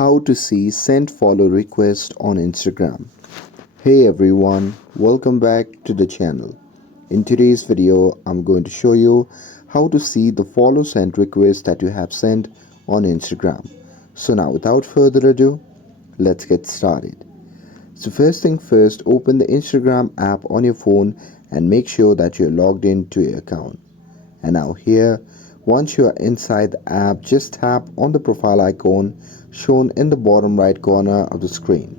How to see sent follow request on Instagram. Hey everyone, welcome back to the channel. In today's video, I'm going to show you how to see the follow sent request that you have sent on Instagram. So now without further ado, let's get started. So first thing first, open the Instagram app on your phone and make sure that you're logged into your account. And now here, once you are inside the app, just tap on the profile icon shown in the bottom right corner of the screen.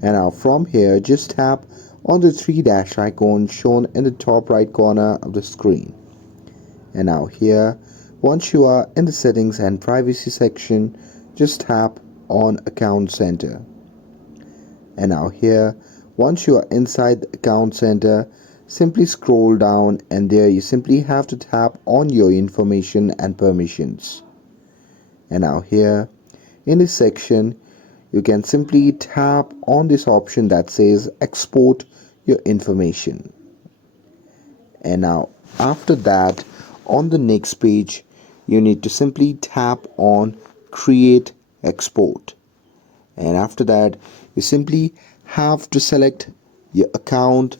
And now from here, just tap on the three dash icon shown in the top right corner of the screen. And now here, once you are in the settings and privacy section, just tap on account center. And now here, once you are inside the account center, simply scroll down and there you simply have to tap on your information and permissions. And now here in this section, you can simply tap on this option that says export your information. And now after that, on the next page, you need to simply tap on create export. And after that, you simply have to select your account,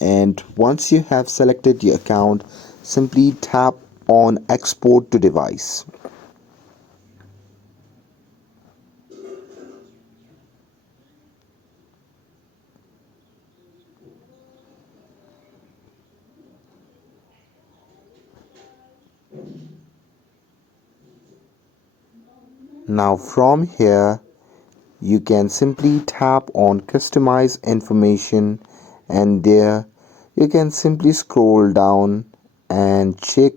and once you have selected your account, simply tap on export to device. Now from here, you can simply tap on customize information, and there you can simply scroll down and check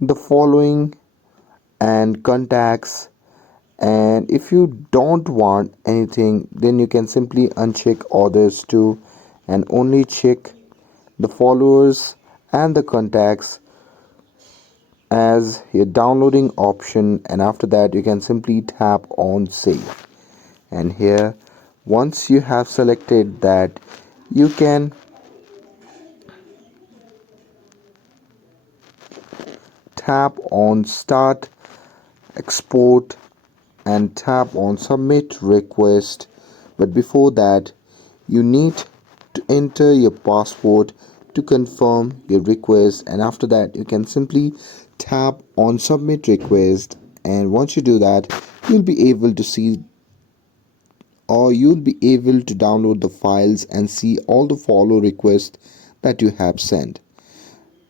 the following and contacts. And if you don't want anything, then you can simply uncheck others too and only check the followers and the contacts as your downloading option. And after that, you can simply tap on save. And here, once you have selected that, you can tap on start export and tap on submit request. But before that, you need to enter your password to confirm your request, and after that you can simply tap on submit request. And once you do that, you'll be able to see, or you'll be able to download the files and see all the follow requests that you have sent.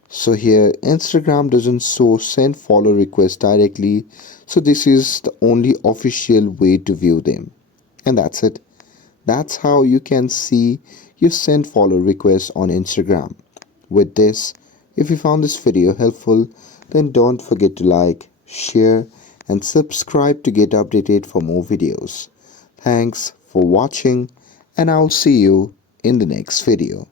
So here Instagram doesn't show send follow requests directly, so this is the only official way to view them. And that's it. That's how you can see your send follow requests on Instagram. With this, if you found this video helpful, then don't forget to like, share and subscribe to get updated for more videos. Thanks for watching, and I'll see you in the next video.